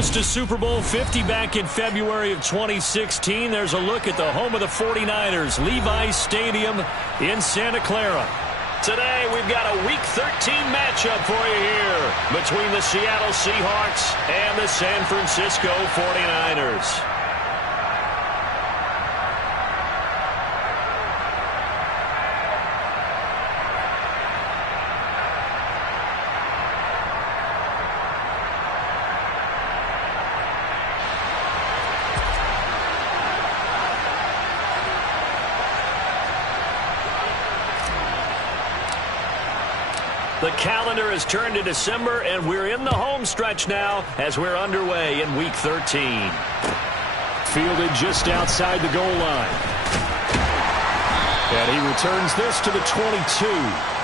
Host to Super Bowl 50 back in February of 2016. There's a look at the home of the 49ers, Levi's Stadium in Santa Clara. Today, we've got a Week 13 matchup for you here between the Seattle Seahawks and the San Francisco 49ers. The calendar has turned to December, and we're in the home stretch now as we're underway in Week 13. Fielded just outside the goal line. And he returns this to the 22.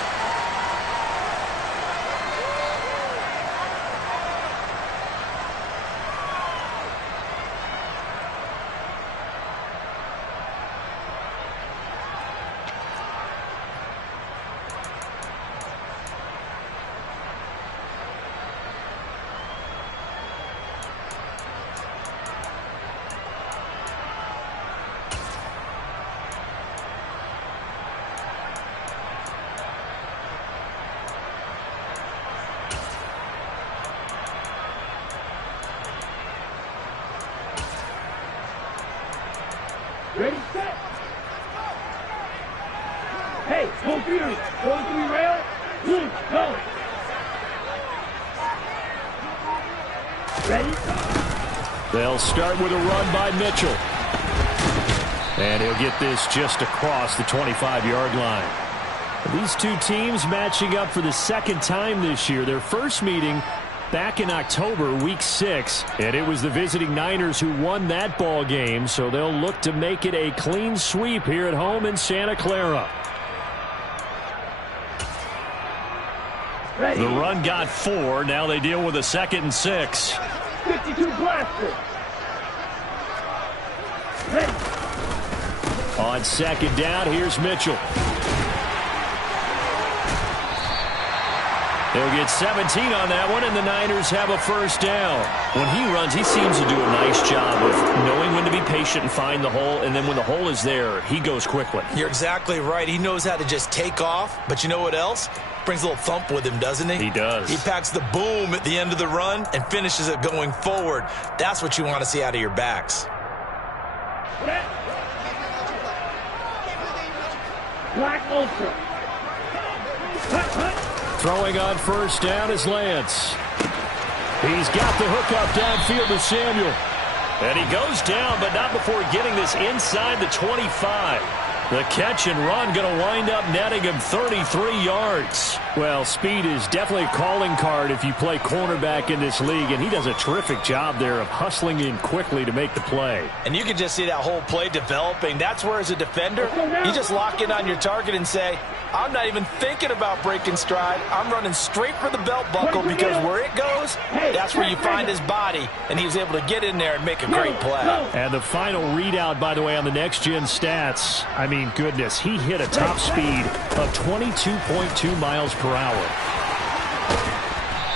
Ready, set. Hey, home theater, going to be rail. Blue, go. Ready? They'll start with a run by Mitchell. And he'll get this just across the 25-yard line. These two teams matching up for the second time this year. Their first meeting back in October, Week 6, and it was the visiting Niners who won that ball game, so they'll look to make it a clean sweep here at home in Santa Clara. The run got 4. Now they deal with a 2nd and 6. 52 blaster. Ready. On 2nd down, here's Mitchell. They'll get 17 on that one, and the Niners have a first down. When he runs, he seems to do a nice job of knowing when to be patient and find the hole, and then when the hole is there, he goes quickly. You're exactly right. He knows how to just take off, but you know what else? Brings a little thump with him, doesn't he? He does. He packs the boom at the end of the run and finishes it going forward. That's what you want to see out of your backs. Black Ultra. Throwing on first down is Lance. He's got the hook up downfield to Samuel. And he goes down, but not before getting this inside the 25. The catch and run going to wind up netting him 33 yards. Well, speed is definitely a calling card if you play cornerback in this league, and he does a terrific job there of hustling in quickly to make the play. And you can just see that whole play developing. That's where, as a defender, you just lock in on your target and say, I'm not even thinking about breaking stride. I'm running straight for the belt buckle, because where it goes, that's where you find his body. And he was able to get in there and make a great play. And the final readout, by the way, on the next-gen stats, I mean, goodness, he hit a top speed of 22.2 miles per hour.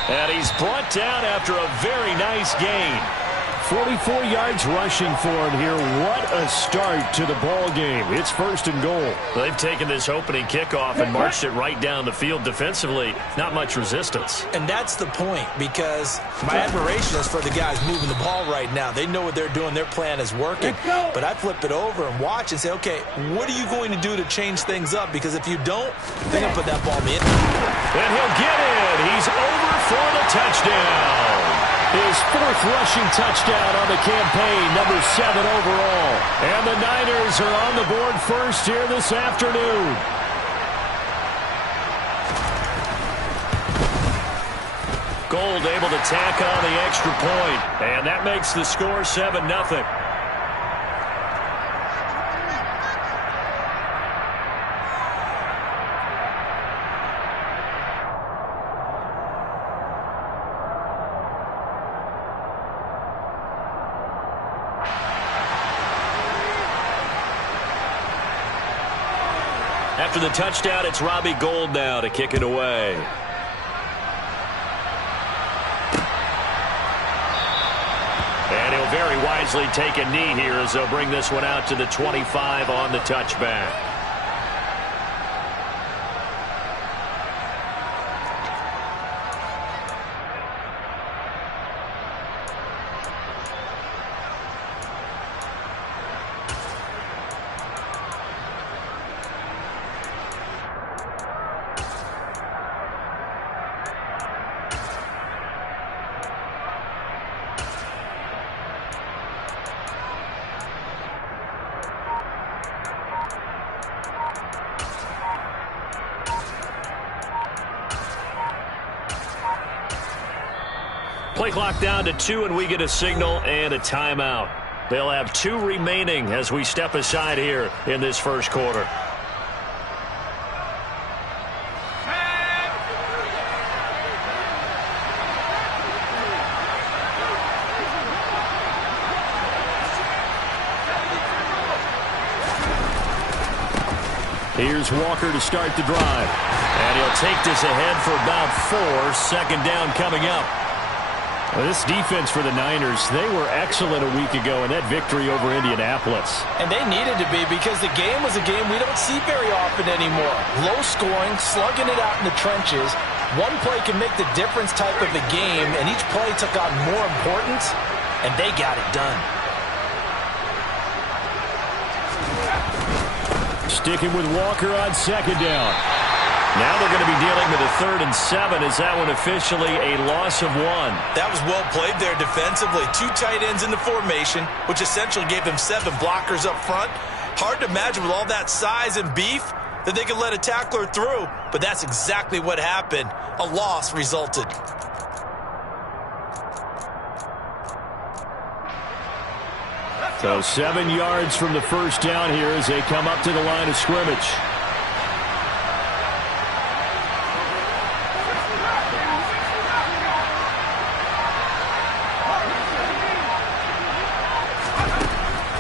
And he's brought down after a very nice gain. 44 yards rushing for him here. What a start to the ball game. It's 1st and goal. They've taken this opening kickoff and marched it right down the field defensively. Not much resistance. And that's the point, because my admiration is for the guys moving the ball right now. They know what they're doing. Their plan is working. But I flip it over and watch and say, okay, what are you going to do to change things up? Because if you don't, they're going to put that ball in. And he'll get it. He's over for the touchdown. His 4th rushing touchdown on the campaign, number 7 overall. And the Niners are on the board first here this afternoon. Gold able to tack on the extra point, and that makes the score 7-0. After the touchdown, it's Robbie Gould now to kick it away. very wisely take a knee here as they'll bring this one out to the 25 on the touchback. Play clock down to 2, and we get a signal and a timeout. They'll have 2 remaining as we step aside here in this first quarter. Here's Walker to start the drive. And he'll take this ahead for about 4. Second down coming up. Well, this defense for the Niners, they were excellent a week ago in that victory over Indianapolis. And they needed to be because the game was a game we don't see very often anymore. Low scoring, slugging it out in the trenches. One play can make the difference type of the game, and each play took on more importance, and they got it done. Sticking with Walker on second down. Now they're going to be dealing with a 3rd and 7. Is that one officially a loss of 1? That was well played there defensively. 2 tight ends in the formation, which essentially gave them 7 blockers up front. Hard to imagine with all that size and beef that they could let a tackler through, but that's exactly what happened. A loss resulted. So 7 yards from the first down here as they come up to the line of scrimmage.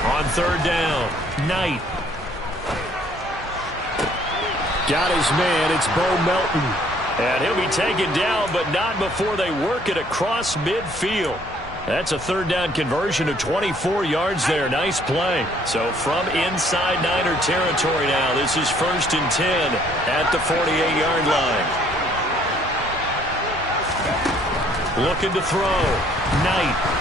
On 3rd down, Knight. Got his man, it's Bo Melton. And he'll be taken down, but not before they work it across midfield. That's a 3rd down conversion of 24 yards there. Nice play. So from inside Niner territory now, this is 1st and 10 at the 48-yard line. Looking to throw. Knight.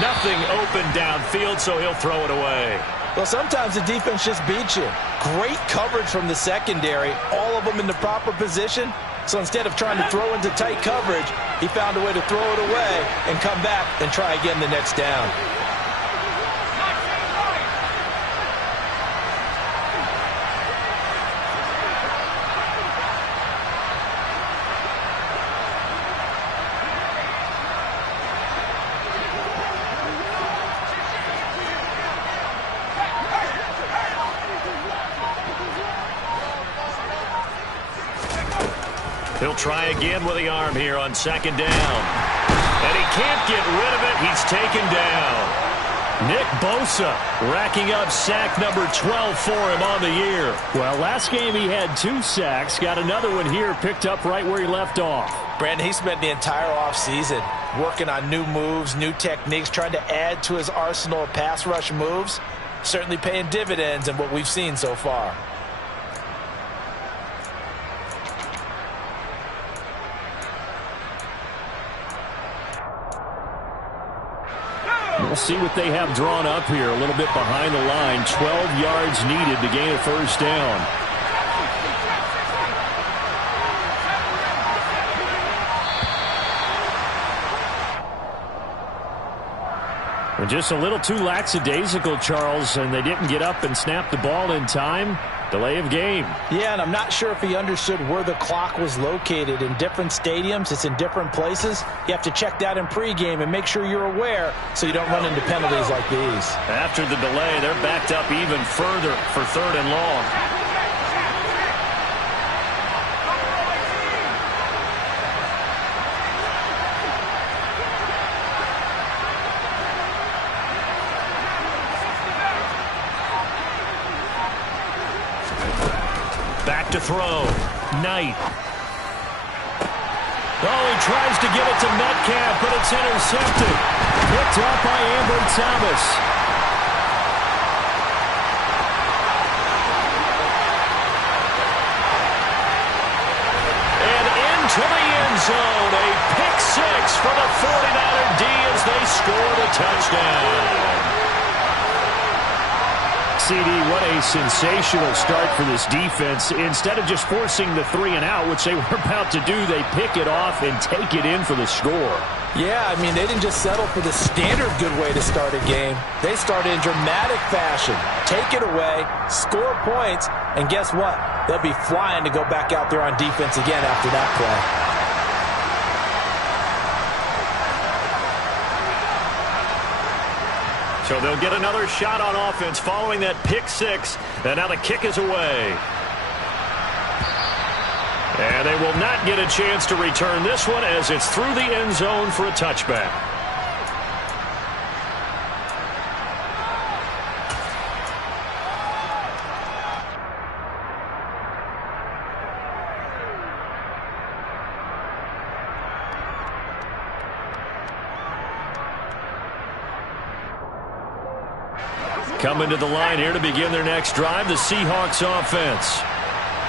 Nothing open downfield, so he'll throw it away. Well, sometimes the defense just beats you. Great coverage from the secondary, all of them in the proper position. So instead of trying to throw into tight coverage, he found a way to throw it away and come back and try again the next down. He'll try again with the arm here on 2nd down. And he can't get rid of it. He's taken down. Nick Bosa racking up sack number 12 for him on the year. Well, last game he had 2 sacks. Got another one here picked up right where he left off. Brandon, he spent the entire offseason working on new moves, new techniques, trying to add to his arsenal of pass rush moves. Certainly paying dividends in what we've seen so far. We'll see what they have drawn up here. A little bit behind the line. 12 yards needed to gain a 1st down. And just a little too lackadaisical, Charles, and they didn't get up and snap the ball in time. Delay of game. Yeah, and I'm not sure if he understood where the clock was located. In different stadiums, it's in different places. You have to check that in pregame and make sure you're aware so you don't run into penalties like these. After the delay, they're backed up even further for 3rd and long. Back to throw. Knight. Oh, he tries to give it to Metcalf, but it's intercepted. picked off by Ambry Thomas. And into the end zone. A pick six for the 49er D as they score the touchdown. CD, what a sensational start for this defense. Instead of just forcing the 3-and-out, which they were about to do, they pick it off and take it in for the score. Yeah, I mean, they didn't just settle for the standard good way to start a game. They started in dramatic fashion. Take it away, score points, and guess what? They'll be flying to go back out there on defense again after that play. So they'll get another shot on offense following that pick six. And now the kick is away. And they will not get a chance to return this one as it's through the end zone for a touchback. Coming to the line here to begin their next drive, the Seahawks offense.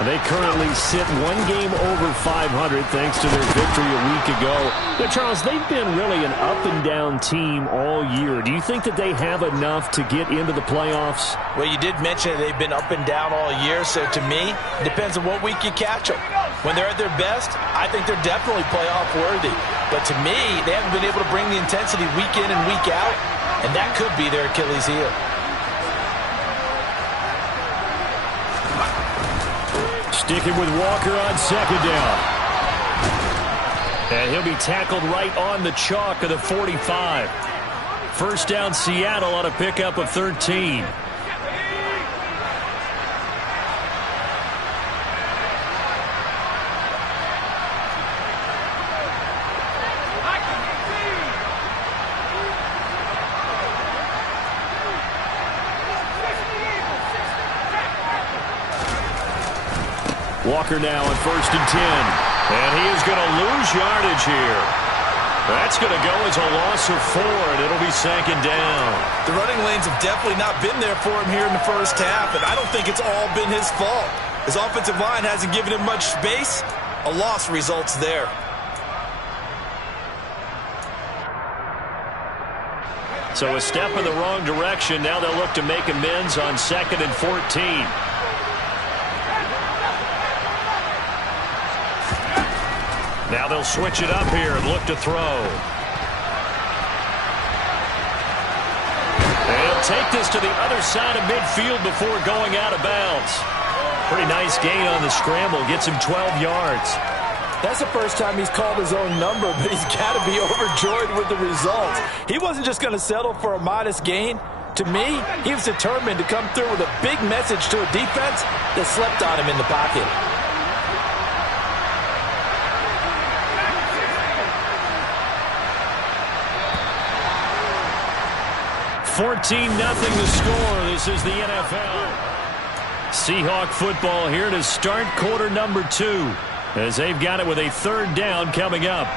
They currently sit one game over 500 thanks to their victory a week ago. Now, Charles, they've been really an up-and-down team all year. Do you think that they have enough to get into the playoffs? Well, you did mention that they've been up and down all year, so to me, it depends on what week you catch them. When they're at their best, I think they're definitely playoff worthy. But to me, they haven't been able to bring the intensity week in and week out, and that could be their Achilles heel. Sticking with Walker on second down. And he'll be tackled right on the chalk of the 45. First down, Seattle on a pickup of 13. Walker now on 1st and 10. And he is going to lose yardage here. That's going to go as a loss of 4, and it'll be second down. The running lanes have definitely not been there for him here in the first half, and I don't think it's all been his fault. His offensive line hasn't given him much space. A loss results there. So a step in the wrong direction. Now they'll look to make amends on 2nd and 14. Now they'll switch it up here and look to throw. They'll take this to the other side of midfield before going out of bounds. Pretty nice gain on the scramble. Gets him 12 yards. That's the first time he's called his own number, but he's got to be overjoyed with the result. He wasn't just going to settle for a modest gain. To me, he was determined to come through with a big message to a defense that slept on him in the pocket. 14-0 the score. This is the NFL. Seahawk football here to start quarter number 2 as they've got it with a 3rd down coming up.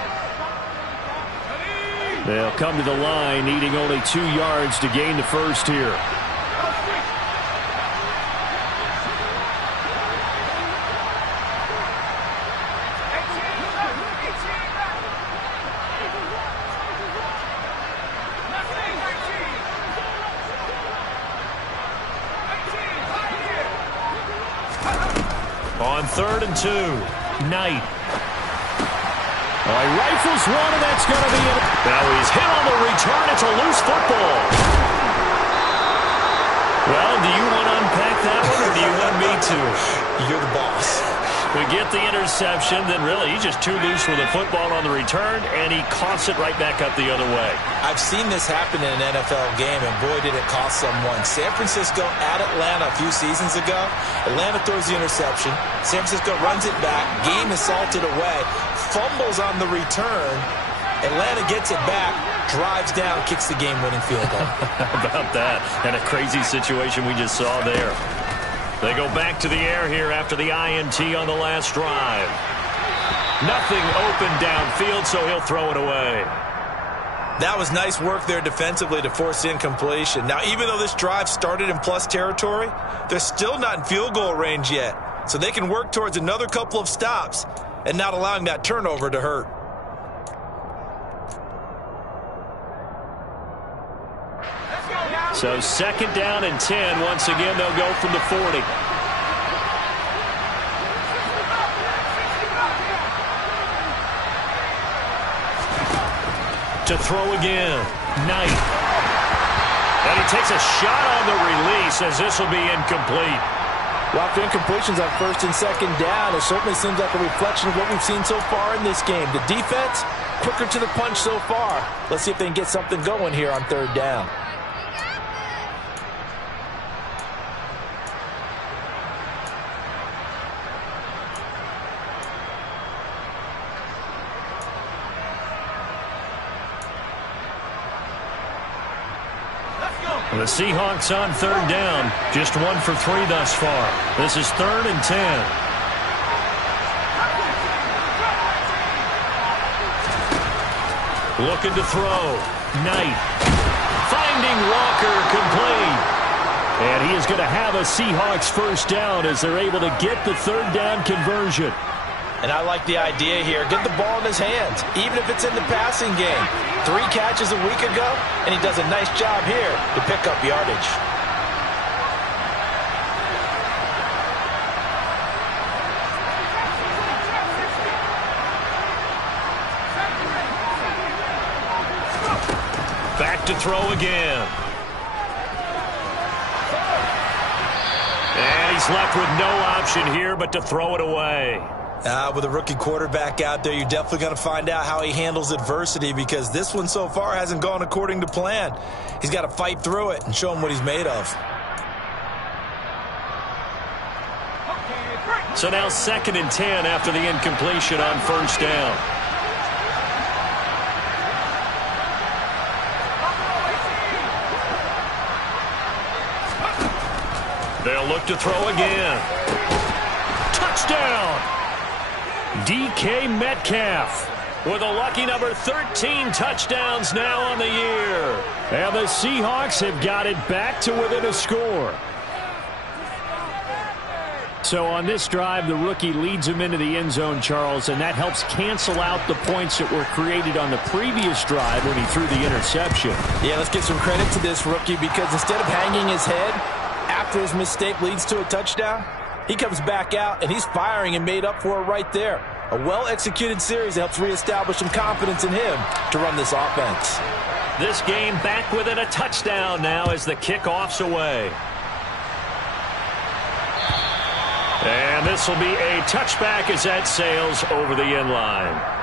They'll come to the line needing only 2 yards to gain the first here. On 3rd and 2, Knight. Oh, he rifles one, and that's going to be it. Now he's hit on the return. It's a loose football. Well, do you want to unpack that one, or do you want me to? You're the boss. We get the interception, then really he's just too loose with the football on the return, and he coughs it right back up the other way. I've seen this happen in an NFL game, and boy, did it cost someone. San Francisco at Atlanta a few seasons ago. Atlanta throws the interception. San Francisco runs it back. Game is salted away. Fumbles on the return. Atlanta gets it back, drives down, kicks the game-winning field goal. How about that? And a crazy situation we just saw there. They go back to the air here after the INT on the last drive. Nothing open downfield, so he'll throw it away. That was nice work there defensively to force the incompletion. Now, even though this drive started in plus territory, they're still not in field goal range yet. So they can work towards another couple of stops and not allowing that turnover to hurt. So 2nd down and 10. Once again, they'll go from the 40. To throw again, Knight. And he takes a shot on the release as this will be incomplete. Well, after incompletions on 1st and 2nd down, it certainly seems like a reflection of what we've seen so far in this game. The defense, quicker to the punch so far. Let's see if they can get something going here on 3rd down. The Seahawks on 3rd down. Just 1 for 3 thus far. This is 3rd and 10. Looking to throw. Knight. Finding Walker complete. And he is going to have a Seahawks 1st down as they're able to get the 3rd down conversion. And I like the idea here. Get the ball in his hands, even if it's in the passing game. 3 catches a week ago, and he does a nice job here to pick up yardage. Back to throw again. And he's left with no option here but to throw it away. With a rookie quarterback out there, you're definitely going to find out how he handles adversity, because this one so far hasn't gone according to plan. He's got to fight through it and show him what he's made of. So now 2nd and 10 after the incompletion on 1st down. They'll look to throw again. Touchdown! DK Metcalf with a lucky number 13 touchdowns now on the year. And the Seahawks have got it back to within a score. So on this drive, the rookie leads him into the end zone, Charles, and that helps cancel out the points that were created on the previous drive when he threw the interception. Yeah, let's give some credit to this rookie, because instead of hanging his head after his mistake leads to a touchdown, he comes back out, and he's firing and made up for it right there. A well-executed series that helps reestablish some confidence in him to run this offense. This game back within a touchdown now as the kickoff's away. And this will be a touchback as that sails over the end line.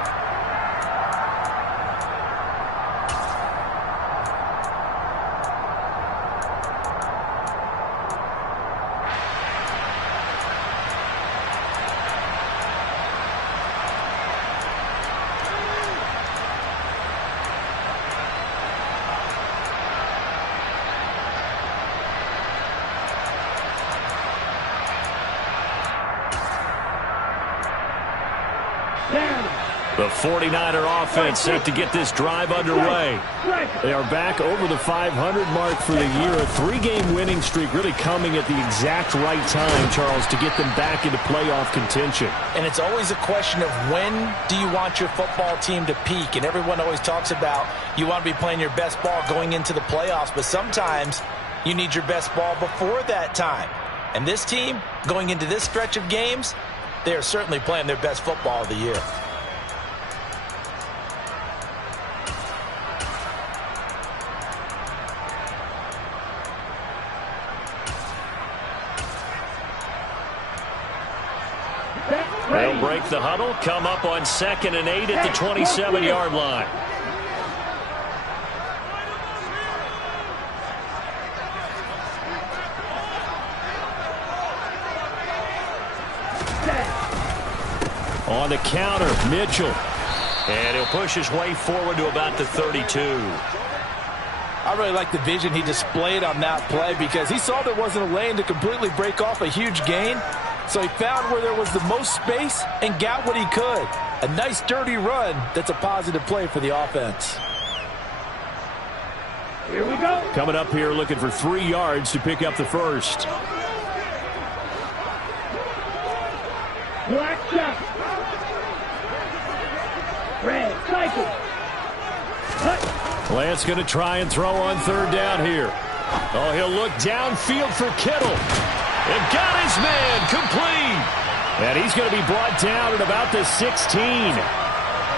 The 49er offense set to get this drive underway. They are back over the 500 mark for the year. A 3-game winning streak really coming at the exact right time, Charles, to get them back into playoff contention. And it's always a question of when do you want your football team to peak? And everyone always talks about you want to be playing your best ball going into the playoffs, but sometimes you need your best ball before that time. And this team, going into this stretch of games, they are certainly playing their best football of the year. They'll break the huddle, come up on 2nd and 8 at the 27-yard line. On the counter, Mitchell. And he'll push his way forward to about the 32. I really like the vision he displayed on that play, because he saw there wasn't a lane to completely break off a huge gain. So he found where there was the most space and got what he could. A nice dirty run that's a positive play for the offense. Here we go. Coming up here looking for 3 yards to pick up the first. Black shot. Red cycle. Lance going to try and throw on third down here. Oh, he'll look downfield for Kittle. And got his man complete. And he's going to be brought down at about the 16.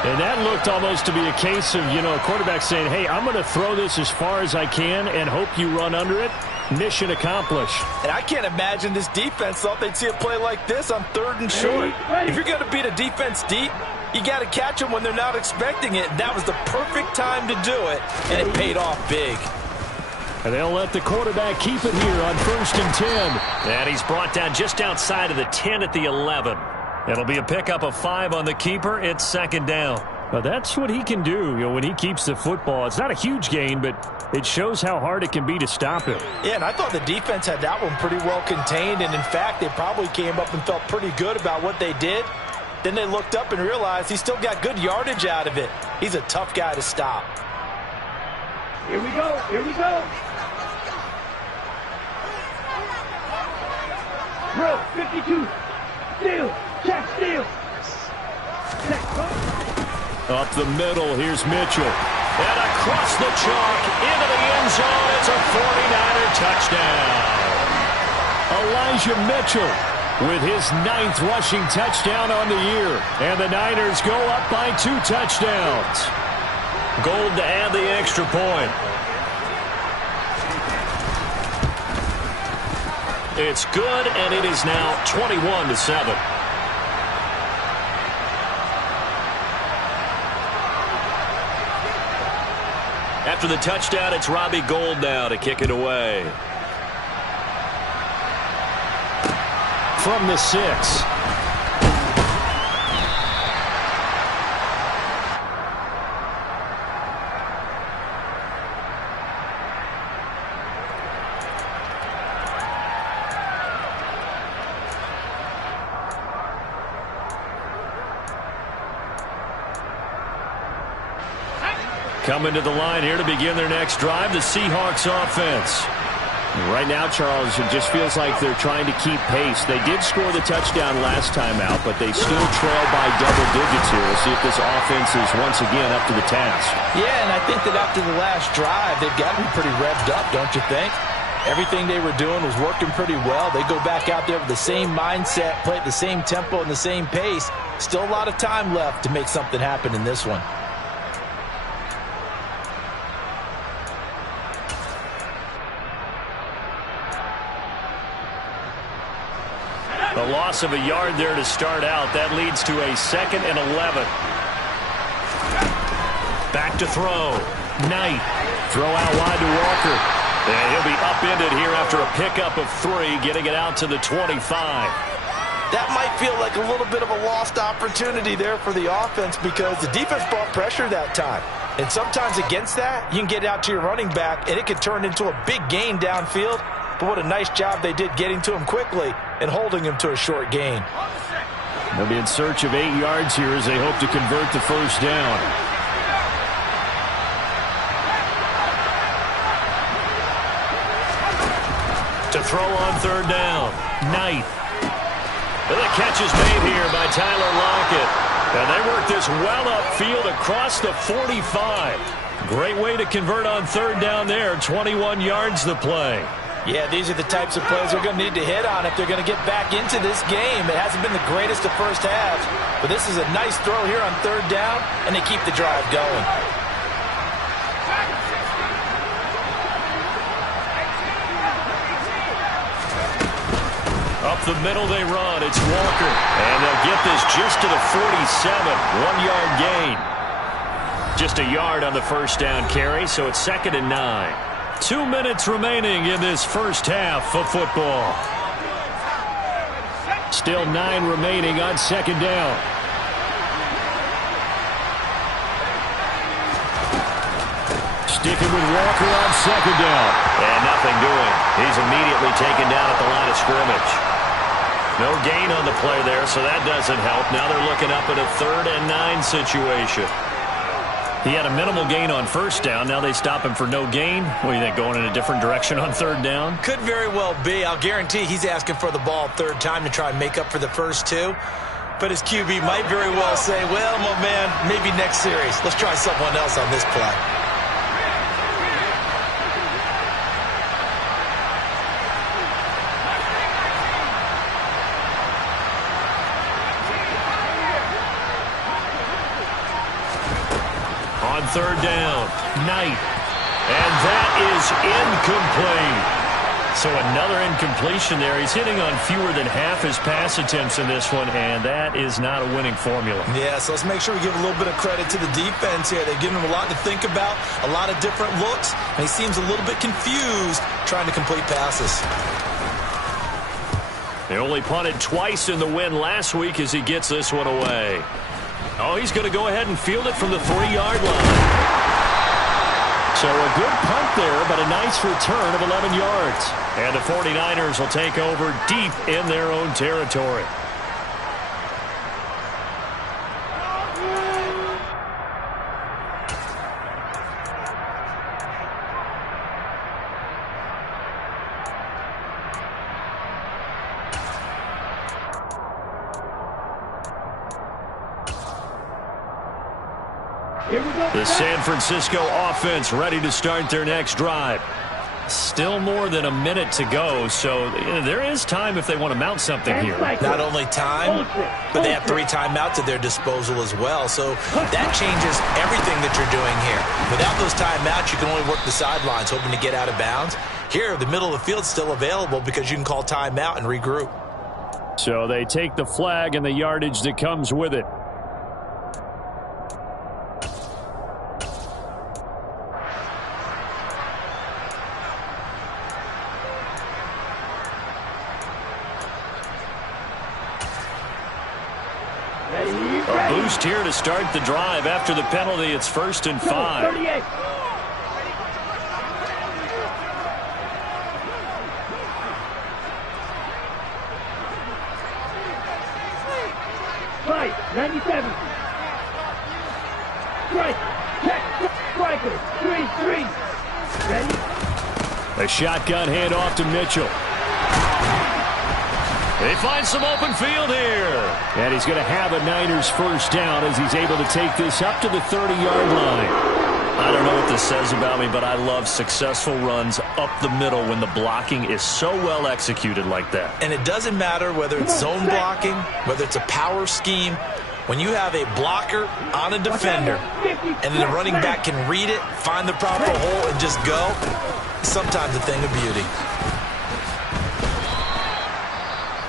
And that looked almost to be a case of, a quarterback saying, hey, I'm going to throw this as far as I can and hope you run under it. Mission accomplished. And I can't imagine this defense thought they'd see a play like this on 3rd and short. If you're going to beat a defense deep, you got to catch them when they're not expecting it. That was the perfect time to do it, and it paid off big. And they'll let the quarterback keep it here on 1st and 10. And he's brought down just outside of the 10 at the 11. It'll be a pickup of 5 on the keeper. It's 2nd down. Now that's what he can do, when he keeps the football. It's not a huge gain, but it shows how hard it can be to stop him. Yeah, and I thought the defense had that one pretty well contained, and in fact, they probably came up and felt pretty good about what they did. Then they looked up and realized he still got good yardage out of it. He's a tough guy to stop. Here we go. Here we go. Bro, 52. Steal. Check steal. Up the middle, here's Mitchell. And across the chalk, into the end zone. It's a 49er touchdown. Elijah Mitchell with his 9th rushing touchdown on the year. And the Niners go up by 2 touchdowns. Gold to add the extra point. It's good, and it is now 21-7. After the touchdown, it's Robbie Gould now to kick it away. From the 6. Coming to the line here to begin their next drive, the Seahawks offense. Right now, Charles, it just feels like they're trying to keep pace. They did score the touchdown last time out, but they still trail by double digits here. We'll see if this offense is once again up to the task. Yeah, and I think that after the last drive, they've got to be pretty revved up, don't you think? Everything they were doing was working pretty well. They go back out there with the same mindset, play at the same tempo and the same pace. Still a lot of time left to make something happen in this one. A loss of a yard there to start out. That leads to a 2nd and 11. Back to throw. Knight. Throw out wide to Walker. And he'll be upended here after a pickup of 3, getting it out to the 25. That might feel like a little bit of a lost opportunity there for the offense because the defense brought pressure that time. And sometimes against that, you can get out to your running back, and it could turn into a big gain downfield. But what a nice job they did getting to him quickly and holding him to a short gain. They'll be in search of 8 yards here as they hope to convert the first down. To throw on 3rd down. Knight. And the catch is made here by Tyler Lockett. And they work this well upfield across the 45. Great way to convert on 3rd down there. 21 yards the play. Yeah, these are the types of plays they're going to need to hit on if they're going to get back into this game. It hasn't been the greatest of first halves, but this is a nice throw here on 3rd down, and they keep the drive going. Up the middle they run. It's Walker. And they'll get this just to the 47. 1-yard gain. Just a yard on the first down carry, so it's 2nd and 9. 2 minutes remaining in this first half of football. Still 9 remaining on 2nd down. Sticking with Walker on 2nd down. And nothing doing. He's immediately taken down at the line of scrimmage. No gain on the play there, so that doesn't help. Now they're looking up at a 3rd and 9 situation. He had a minimal gain on first down. Now they stop him for no gain. What do you think, going in a different direction on third down? Could very well be. I'll guarantee he's asking for the ball third time to try and make up for the first two. But his QB might very well say, well, my man, maybe next series. Let's try someone else on this play. On third down, Knight. And that is incomplete. So another incompletion there. He's hitting on fewer than half his pass attempts in this one, and that is not a winning formula. Yeah, so let's make sure we give a little bit of credit to the defense here. They've given him a lot to think about, a lot of different looks, and he seems a little bit confused trying to complete passes. They only punted twice in the win last week as he gets this one away. Oh, he's going to go ahead and field it from the 3-yard line. So a good punt there, but a nice return of 11 yards. And the 49ers will take over deep in their own territory. The San Francisco offense ready to start their next drive. Still more than a minute to go, so there is time if they want to mount something here. Not only time, but they have 3 timeouts at their disposal as well, so that changes everything that you're doing here. Without those timeouts, you can only work the sidelines, hoping to get out of bounds. Here, the middle of the field is still available because you can call timeout and regroup. So they take the flag and the yardage that comes with it. A boost here to start the drive. After the penalty, it's 1st and 5. 38. Right, 97. Strike, check, striker, 3-3. Ready? A shotgun handoff to Mitchell. They find some open field here. And he's going to have a Niners first down as he's able to take this up to the 30-yard line. I don't know what this says about me, but I love successful runs up the middle when the blocking is so well executed like that. And it doesn't matter whether it's zone blocking, whether it's a power scheme. When you have a blocker on a defender and then the running back can read it, find the proper hole, and just go, it's sometimes a thing of beauty.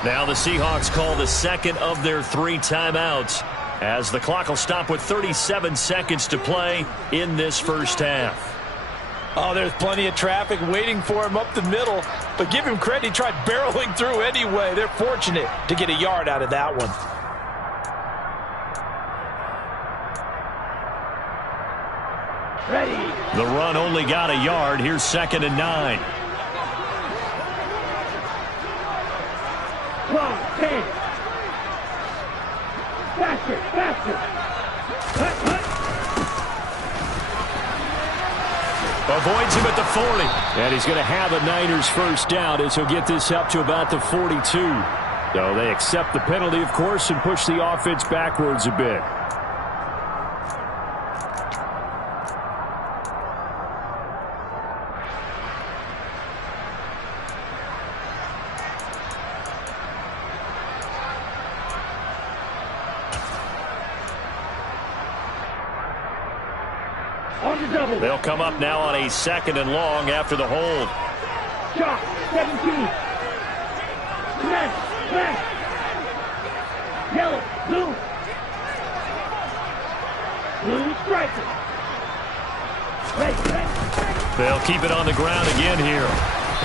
Now the Seahawks call the second of their 3 timeouts as the clock will stop with 37 seconds to play in this first half. Oh, there's plenty of traffic waiting for him up the middle, but give him credit, he tried barreling through anyway. They're fortunate to get a yard out of that one. Ready. The run only got a yard. Here's 2nd and 9. Clock, 10. Faster, faster. Hut, hut. Avoids him at the 40. And he's going to have a Niners first down as he'll get this up to about the 42. So they accept the penalty, of course, and push the offense backwards a bit. They'll come up now on a 2nd and long after the hold. Shot, 17. Smash, smash. Yellow, blue. Blue striker. Red. They'll keep it on the ground again here.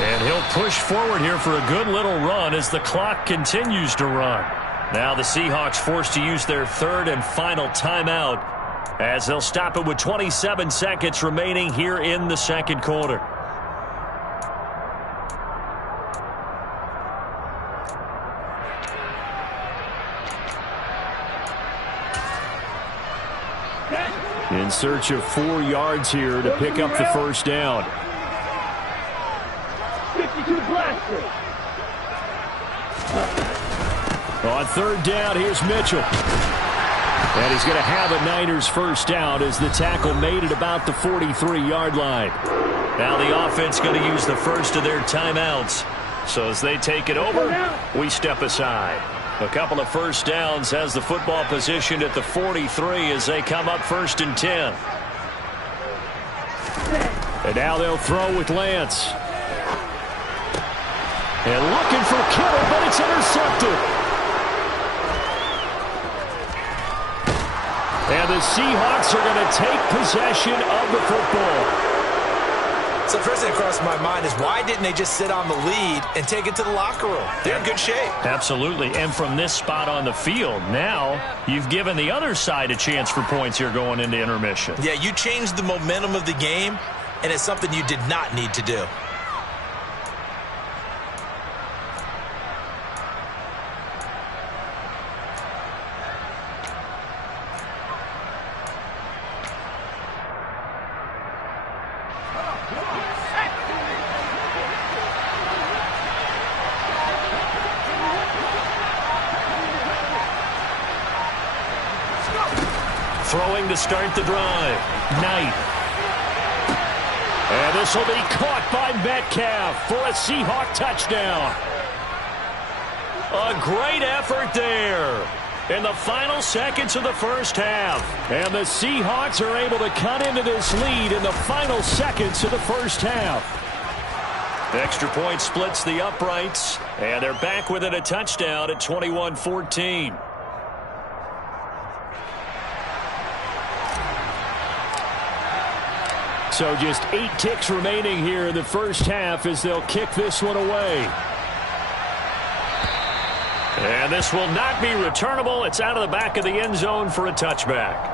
And he'll push forward here for a good little run as the clock continues to run. Now the Seahawks forced to use their 3rd and final timeout, as they'll stop it with 27 seconds remaining here in the second quarter. In search of 4 yards here to pick up the first down. 52 blaster. On third down, here's Mitchell. And he's going to have a Niners first down as the tackle made at about the 43-yard line. Now the offense going to use the first of their timeouts. So as they take it over, we step aside. A couple of first downs has the football positioned at the 43 as they come up 1st and 10. And now they'll throw with Lance. And looking for Kittle, but it's intercepted. And the Seahawks are going to take possession of the football. So first thing that crossed my mind is why didn't they just sit on the lead and take it to the locker room? They're in good shape. Absolutely. And from this spot on the field, now you've given the other side a chance for points here going into intermission. Yeah, you changed the momentum of the game, and it's something you did not need to do. Throwing to start the drive. Knight. And this will be caught by Metcalf for a Seahawk touchdown. A great effort there in the final seconds of the first half. And the Seahawks are able to cut into this lead in the final seconds of the first half. The extra point splits the uprights, and they're back within a touchdown at 21-14. So just 8 ticks remaining here in the first half as they'll kick this one away. And this will not be returnable. It's out of the back of the end zone for a touchback.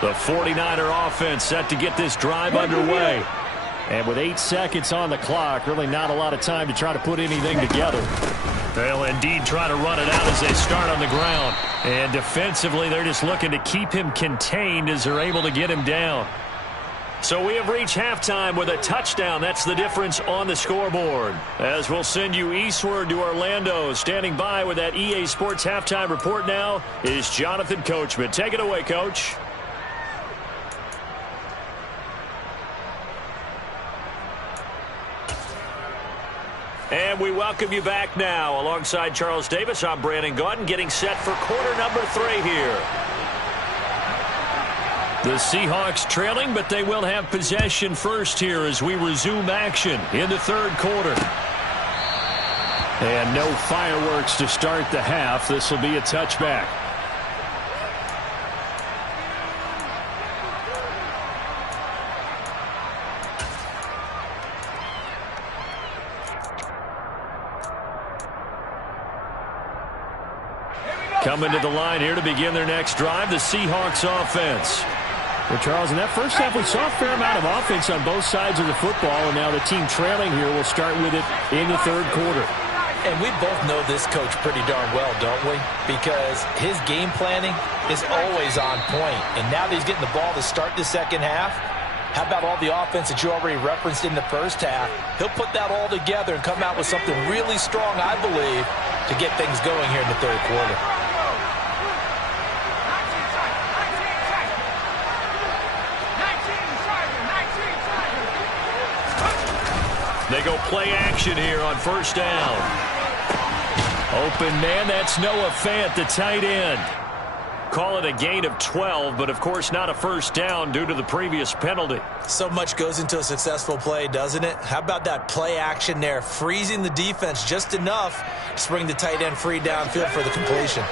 The 49er offense set to get this drive underway. And with 8 seconds on the clock, really not a lot of time to try to put anything together. They'll indeed try to run it out as they start on the ground. And defensively, they're just looking to keep him contained as they're able to get him down. So we have reached halftime with a touchdown. That's the difference on the scoreboard. As we'll send you eastward to Orlando. Standing by with that EA Sports halftime report now is Jonathan Coachman. Take it away, Coach. And we welcome you back now. Alongside Charles Davis, I'm Brandon Gaudin, getting set for quarter number 3 here. The Seahawks trailing, but they will have possession first here as we resume action in the third quarter. And no fireworks to start the half. This will be a touchback. Coming to the line here to begin their next drive, the Seahawks offense. Well, Charles, in that first half, we saw a fair amount of offense on both sides of the football, and now the team trailing here will start with it in the third quarter. And we both know this coach pretty darn well, don't we? Because his game planning is always on point. And now that he's getting the ball to start the second half, how about all the offense that you already referenced in the first half? He'll put that all together and come out with something really strong, I believe, to get things going here in the third quarter. They go play action here on first down. Open man, that's Noah Fant, the tight end. Call it a gain of 12, but of course not a first down due to the previous penalty. So much goes into a successful play, doesn't it? How about that play action there, freezing the defense just enough to bring the tight end free downfield for the completion.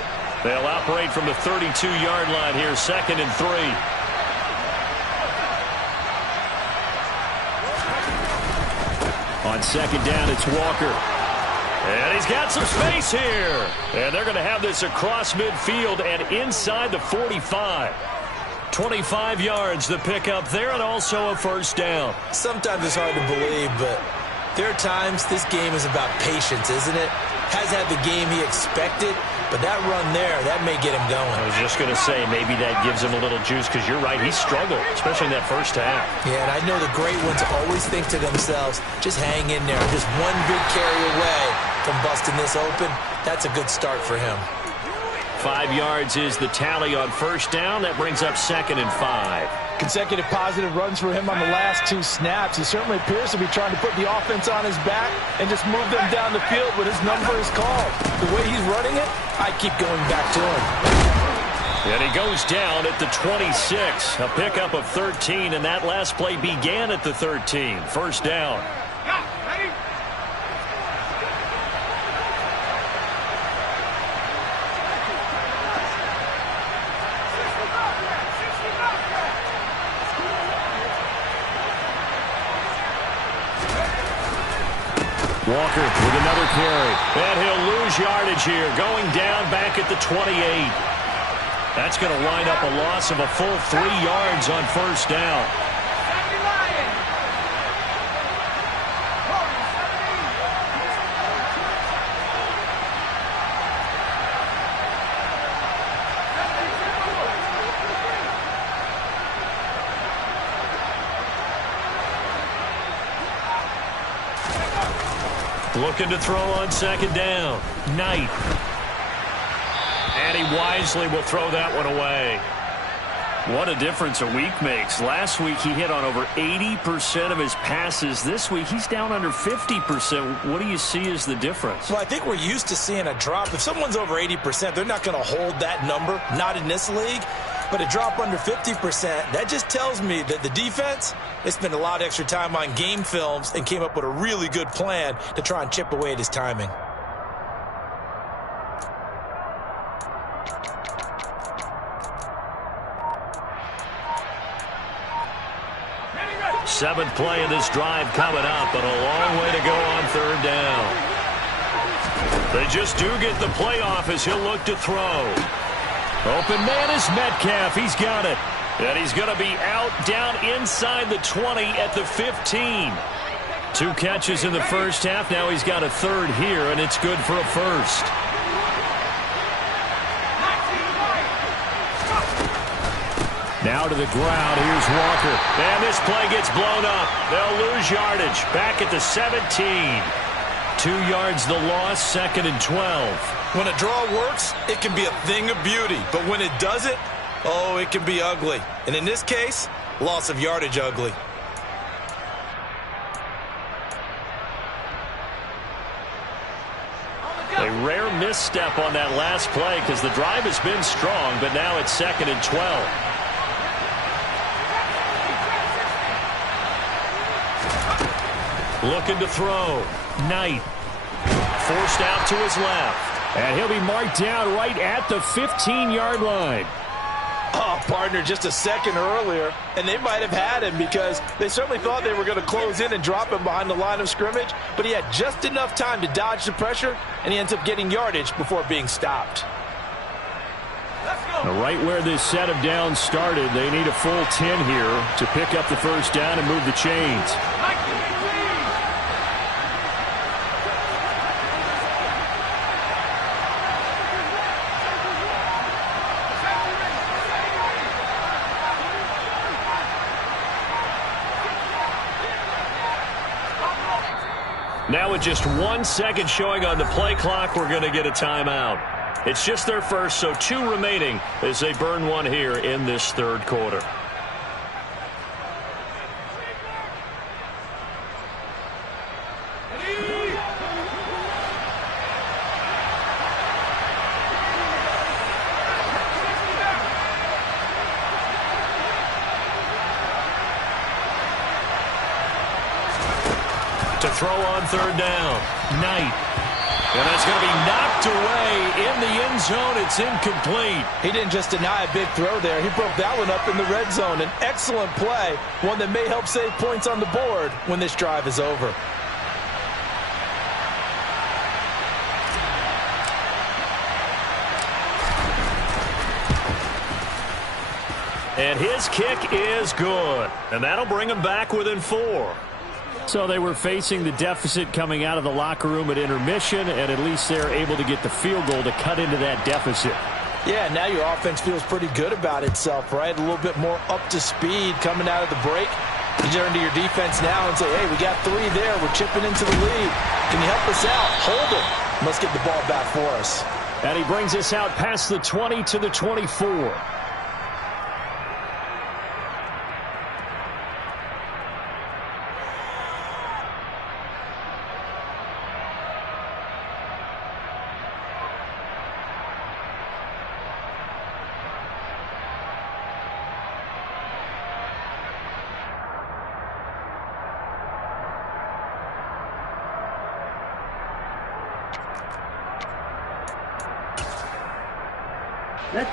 They'll operate from the 32-yard line here, 2nd and 3. On second down, it's Walker. And he's got some space here. And they're going to have this across midfield and inside the 45. 25 yards the pickup there, and also a first down. Sometimes it's hard to believe, but there are times this game is about patience, isn't it? Has had the game he expected, but that run there, that may get him going. I was just going to say, maybe that gives him a little juice, because you're right, he struggled, especially in that first half. Yeah, and I know the great ones always think to themselves, just hang in there. Just one big carry away from busting this open. That's a good start for him. 5 yards is the tally on first down. That brings up 2nd and 5. Consecutive positive runs for him on the last 2 snaps. He certainly appears to be trying to put the offense on his back and just move them down the field when his number is called. The way he's running it, I keep going back to him. And he goes down at the 26. A pickup of 13, and that last play began at the 13. First down. Walker with another carry. And he'll lose yardage here, going down back at the 28. That's going to wind up a loss of a full 3 yards on first down. Looking to throw on second down. Knight. And he wisely will throw that one away. What a difference a week makes. Last week he hit on over 80% of his passes. This week he's down under 50%. What do you see as the difference? Well, I think we're used to seeing a drop. If someone's over 80%, they're not going to hold that number. Not in this league. But a drop under 50%, that just tells me that the defense, they spent a lot of extra time on game films and came up with a really good plan to try and chip away at his timing. Seventh play of this drive coming up, but a long way to go on third down. They just do get the playoff as he'll look to throw. Open man is Metcalf. He's got it. And he's going to be out down inside the 20 at the 15. 2 catches in the first half. Now he's got a third here, and it's good for a first. Now to the ground. Here's Walker. And this play gets blown up. They'll lose yardage. Back at the 17. 2 yards the loss, 2nd and 12. When a draw works, it can be a thing of beauty. But when it doesn't, oh, it can be ugly. And in this case, loss of yardage ugly. A rare misstep on that last play because the drive has been strong, but now it's 2nd and 12. Looking to throw. Knight. Forced out to his left. And he'll be marked down right at the 15-yard line. Oh, partner, just a second earlier, and they might have had him because they certainly thought they were going to close in and drop him behind the line of scrimmage, but he had just enough time to dodge the pressure, and he ends up getting yardage before being stopped. Right where this set of downs started, they need a full 10 here to pick up the first down and move the chains. Now with just 1 second showing on the play clock, we're going to get a timeout. It's just their first, so 2 remaining as they burn one here in this third quarter. To throw on third down. Knight. And that's going to be knocked away in the end zone. It's incomplete. He didn't just deny a big throw there. He broke that one up in the red zone. An excellent play, one that may help save points on the board when this drive is over. And his kick is good. And that'll bring him back within 4. So they were facing the deficit coming out of the locker room at intermission, and at least they're able to get the field goal to cut into that deficit. Yeah, now your offense feels pretty good about itself, right? A little bit more up to speed coming out of the break. You turn to your defense now and say, hey, we got 3 there. We're chipping into the lead. Can you help us out? Hold it. Let's get the ball back for us. And he brings us out past the 20 to the 24.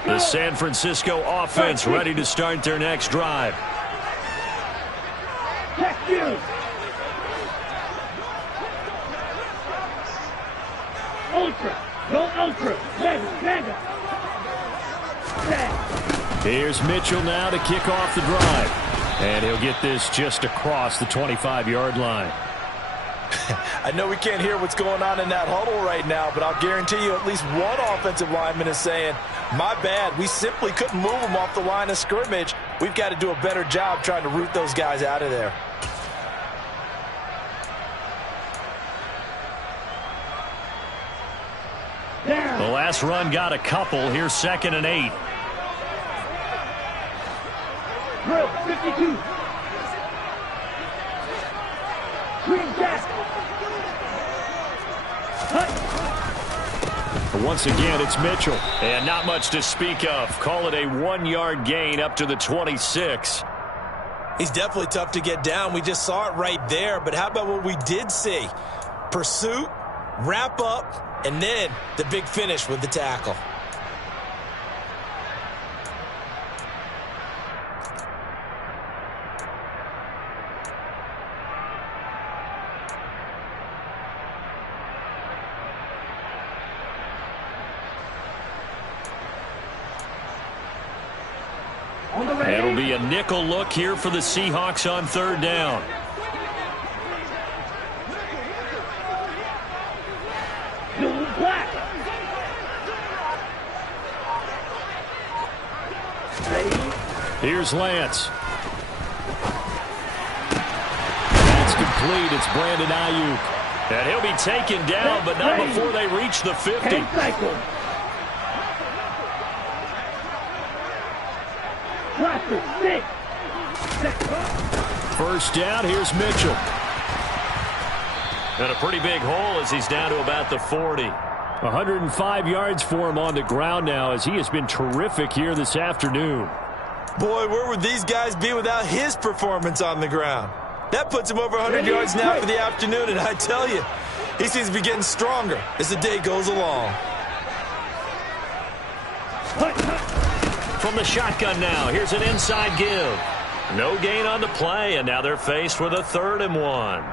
The San Francisco offense ready to start their next drive. Check you. Ultra. Go ultra. Mega. Here's Mitchell now to kick off the drive. And he'll get this just across the 25-yard line. I know we can't hear what's going on in that huddle right now, but I'll guarantee you at least one offensive lineman is saying, my bad, we simply couldn't move them off the line of scrimmage. We've got to do a better job trying to root those guys out of there. The last run got a couple. Here's 2nd and 8. Drill 52. Green jack. Once again, it's Mitchell. And not much to speak of. Call it a 1-yard gain up to the 26. He's definitely tough to get down. We just saw it right there. But how about what we did see? Pursuit, wrap up, and then the big finish with the tackle. It'll be a nickel look here for the Seahawks on 3rd down. Black. Here's Lance. That's complete. It's Brandon Ayuk. And he'll be taken down, but not before they reach the 50. First down, here's Mitchell. And a pretty big hole as he's down to about the 40. 105 yards for him on the ground now as he has been terrific here this afternoon. Boy, where would these guys be without his performance on the ground? That puts him over 100 yards now for the afternoon, and I tell you, he seems to be getting stronger as the day goes along. From the shotgun now, here's an inside give. No gain on the play, and now they're faced with a 3rd and 1.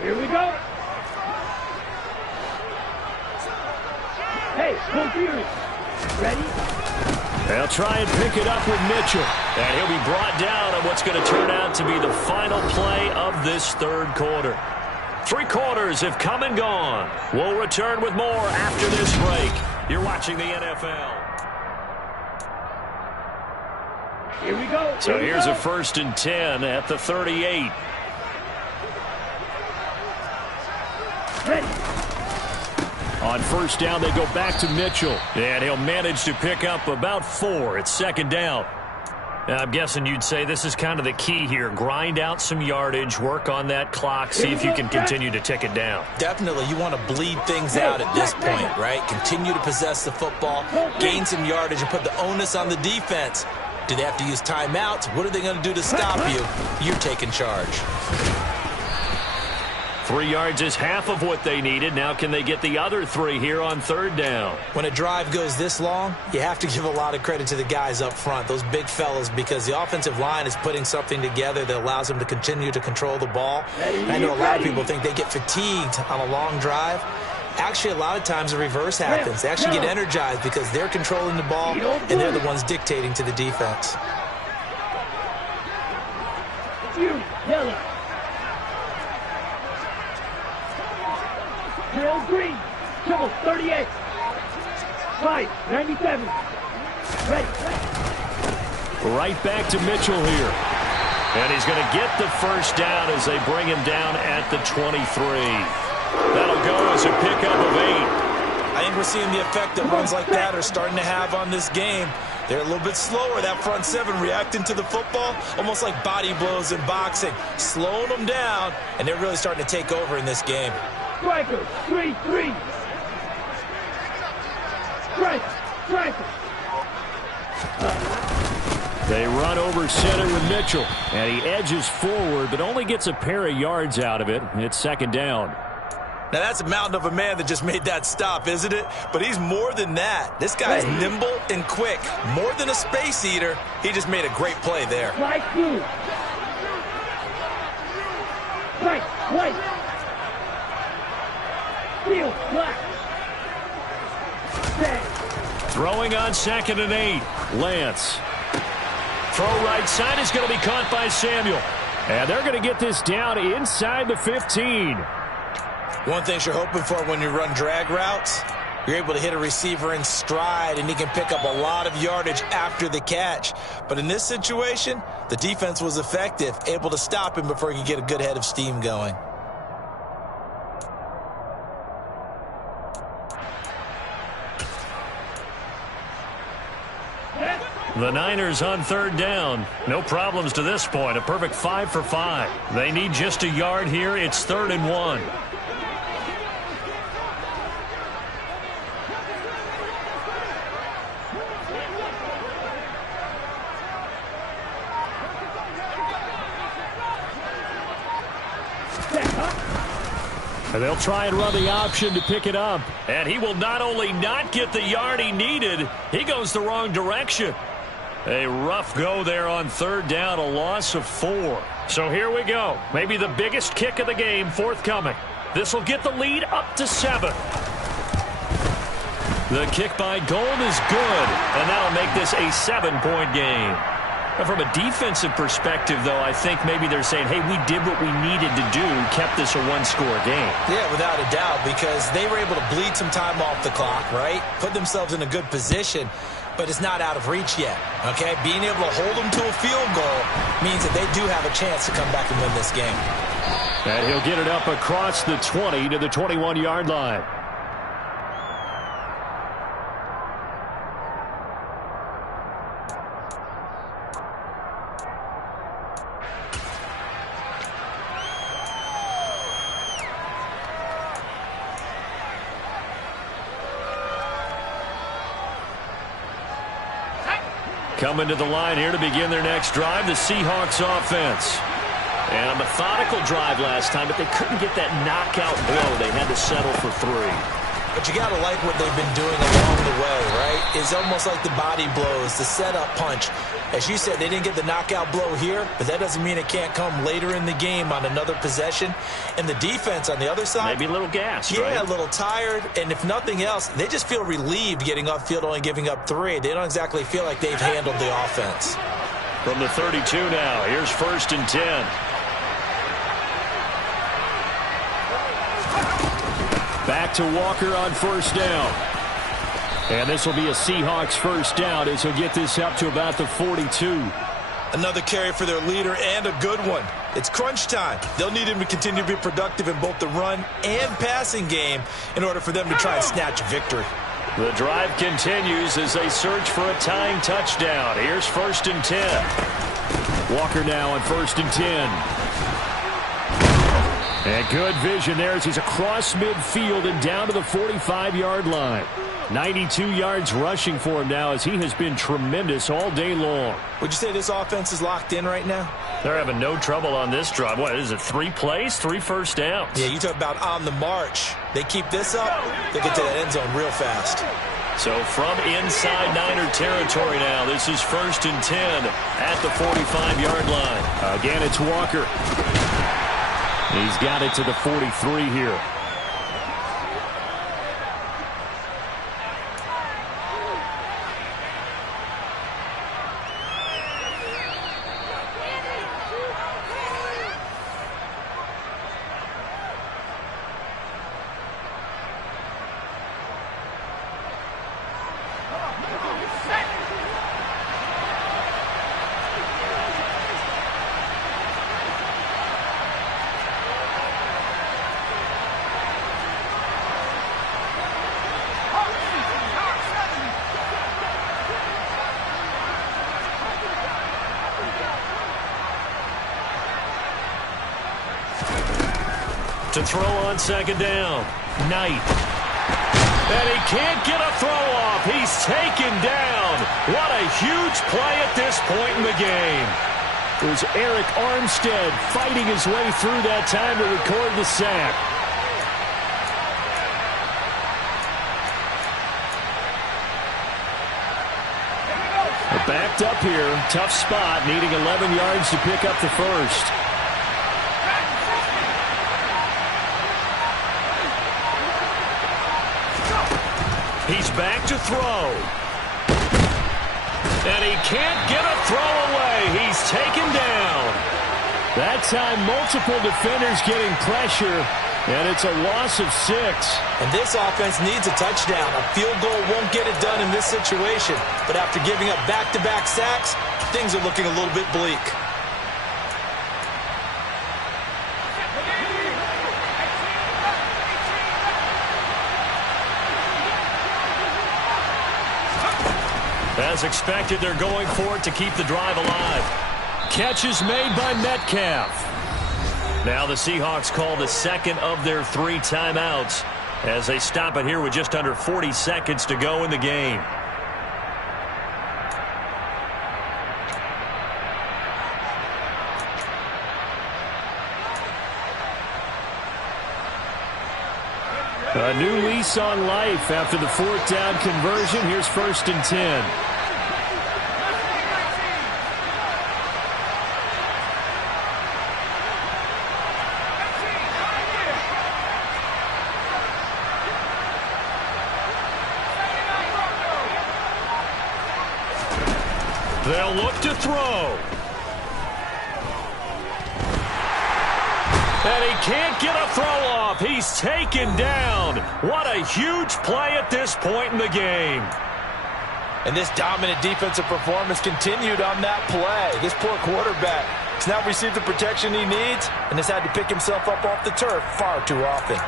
Here we go. Hey, confused. Ready? They'll try and pick it up with Mitchell. And he'll be brought down on what's going to turn out to be the final play of this 3rd quarter. 3 quarters have come and gone. We'll return with more after this break. You're watching the NFL. Here we go. So here's a 1st and 10 at the 38. Ready. On 1st down, they go back to Mitchell. And he'll manage to pick up about 4. It's 2nd down. I'm guessing you'd say this is kind of the key here. Grind out some yardage, work on that clock, see if you can continue to tick it down. Definitely. You want to bleed things out at this point, right? Continue to possess the football, gain some yardage, and put the onus on the defense. Do they have to use timeouts? What are they going to do to stop you? You're taking charge. 3 yards is half of what they needed. Now can they get the other 3 here on 3rd down? When a drive goes this long, you have to give a lot of credit to the guys up front, those big fellas, because the offensive line is putting something together that allows them to continue to control the ball. And I know a lot of people think they get fatigued on a long drive. Actually, a lot of times the reverse happens. They actually get energized because they're controlling the ball and they're the ones dictating to the defense. Drill green, triple 38, 5, 97, ready. Right back to Mitchell here. And he's going to get the first down as they bring him down at the 23. That'll go as a pickup of 8. I think we're seeing the effect that runs like that are starting to have on this game. They're a little bit slower, that front 7 reacting to the football, almost like body blows in boxing, slowing them down, and they're really starting to take over in this game. Striker, 3-3. Striker. They run over center with Mitchell, and he edges forward, but only gets a pair of yards out of it. It's 2nd down. Now, that's a mountain of a man that just made that stop, isn't it? But he's more than that. This guy's nimble and quick. More than a space eater. He just made a great play there. Right, blue. Right, white. Field, black. Throwing on 2nd and 8. Lance. Throw right side is going to be caught by Samuel. And they're going to get this down inside the 15. One thing you're hoping for when you run drag routes, you're able to hit a receiver in stride, and he can pick up a lot of yardage after the catch. But in this situation, the defense was effective, able to stop him before he could get a good head of steam going. The Niners on 3rd down. No problems to this point. A perfect 5 for 5. They need just a yard here. It's 3rd and 1. And they'll try and run the option to pick it up. And he will not only not get the yard he needed, he goes the wrong direction. A rough go there on 3rd down, a loss of 4. So here we go. Maybe the biggest kick of the game forthcoming. This will get the lead up to 7. The kick by Gold is good, and that'll make this a 7-point game. From a defensive perspective, though, I think maybe they're saying, hey, we did what we needed to do, kept this a 1-score game. Yeah, without a doubt, because they were able to bleed some time off the clock, right? Put themselves in a good position, but it's not out of reach yet, okay? Being able to hold them to a field goal means that they do have a chance to come back and win this game. And he'll get it up across the 20 to the 21-yard line. Coming to the line here to begin their next drive, the Seahawks offense. And a methodical drive last time, but they couldn't get that knockout blow. They had to settle for 3. But you got to like what they've been doing along the way, right? It's almost like the body blows, the setup punch. As you said, they didn't get the knockout blow here, but that doesn't mean it can't come later in the game on another possession. And the defense on the other side, maybe a little gassed, yeah, right? A little tired. And if nothing else, they just feel relieved getting off field, only giving up 3. They don't exactly feel like they've handled the offense. From the 32 now, here's 1st and 10. Back to Walker on 1st down. And this will be a Seahawks 1st down as he'll get this up to about the 42. Another carry for their leader and a good one. It's crunch time. They'll need him to continue to be productive in both the run and passing game in order for them to try and snatch a victory. The drive continues as they search for a tying touchdown. Here's 1st and 10. Walker now on 1st and 10. And good vision there as he's across midfield and down to the 45-yard line. 92 yards rushing for him now as he has been tremendous all day long. Would you say this offense is locked in right now? They're having no trouble on this drive. What is it, 3 plays, 3 first downs? Yeah, you talk about on the march. They keep this up, they get to that end zone real fast. So from inside Niner territory now, this is 1st and 10 at the 45-yard line. Again, it's Walker. He's got it to the 43 here. To throw on 2nd down. Knight. And he can't get a throw off. He's taken down. What a huge play at this point in the game. It was Eric Armstead fighting his way through that time to record the sack. They're backed up here. Tough spot, needing 11 yards to pick up the first. He's back to throw. And he can't get a throw away. He's taken down. That time, multiple defenders getting pressure, and it's a loss of 6. And this offense needs a touchdown. A field goal won't get it done in this situation. But after giving up back-to-back sacks, things are looking a little bit bleak. As expected, they're going for it to keep the drive alive. Catch is made by Metcalf. Now the Seahawks call the 2nd of their 3 timeouts as they stop it here with just under 40 seconds to go in the game. A new lease on life after the 4th down conversion. Here's 1st and 10. They'll look to throw. And he can't get a throw off. He's taken down. What a huge play at this point in the game. And this dominant defensive performance continued on that play. This poor quarterback has now received the protection he needs and has had to pick himself up off the turf far too often.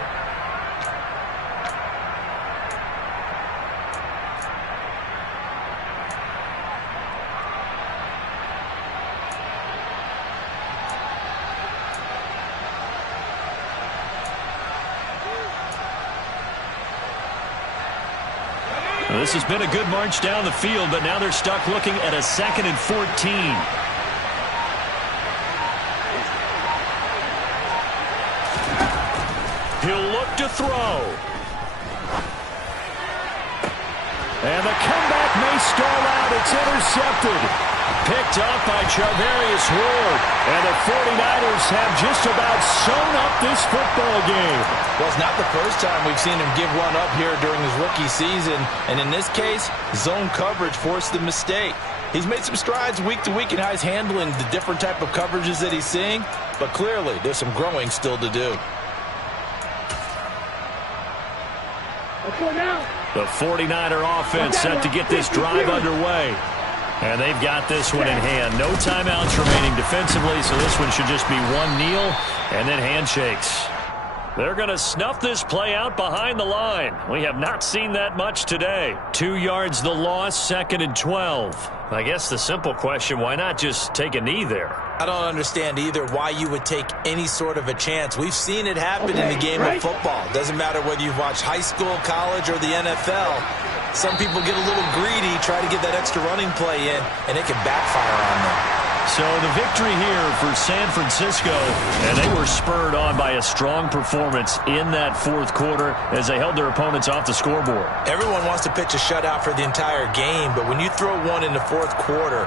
Well, this has been a good march down the field, but now they're stuck looking at a 2nd and 14. He'll look to throw. And the comeback may stall out. It's intercepted. Picked up by Charvarius Ward. And the 49ers have just about sewn up this football game. Well, it's not the first time we've seen him give one up here during his rookie season. And in this case, zone coverage forced the mistake. He's made some strides week to week in how he's handling the different type of coverages that he's seeing. But clearly, there's some growing still to do. The 49er offense set to get this drive underway. And they've got this one in hand. No timeouts remaining defensively, so this one should just be one kneel and then handshakes. They're going to snuff this play out behind the line. We have not seen that much today. 2 yards the loss, 2nd and 12. I guess the simple question, why not just take a knee there? I don't understand either why you would take any sort of a chance. We've seen it happen in the game of football. Doesn't matter whether you've watched high school, college, or the NFL. Some people get a little greedy, try to get that extra running play in, and it can backfire on them. So the victory here for San Francisco, and they were spurred on by a strong performance in that fourth quarter as they held their opponents off the scoreboard. Everyone wants to pitch a shutout for the entire game, but when you throw one in the fourth quarter,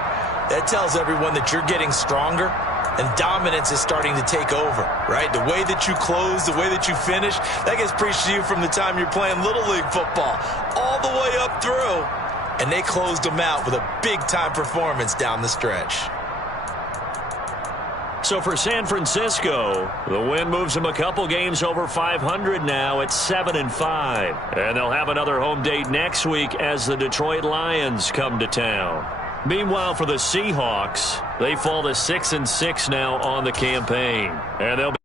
that tells everyone that you're getting stronger and dominance is starting to take over, right? The way that you close, the way that you finish, that gets preached to you from the time you're playing Little League football all the way up through, and they closed them out with a big-time performance down the stretch. So for San Francisco, the win moves them a couple games over 500 now at 7-5. And they'll have another home date next week as the Detroit Lions come to town. Meanwhile, for the Seahawks, they fall to 6-6 now on the campaign. And they'll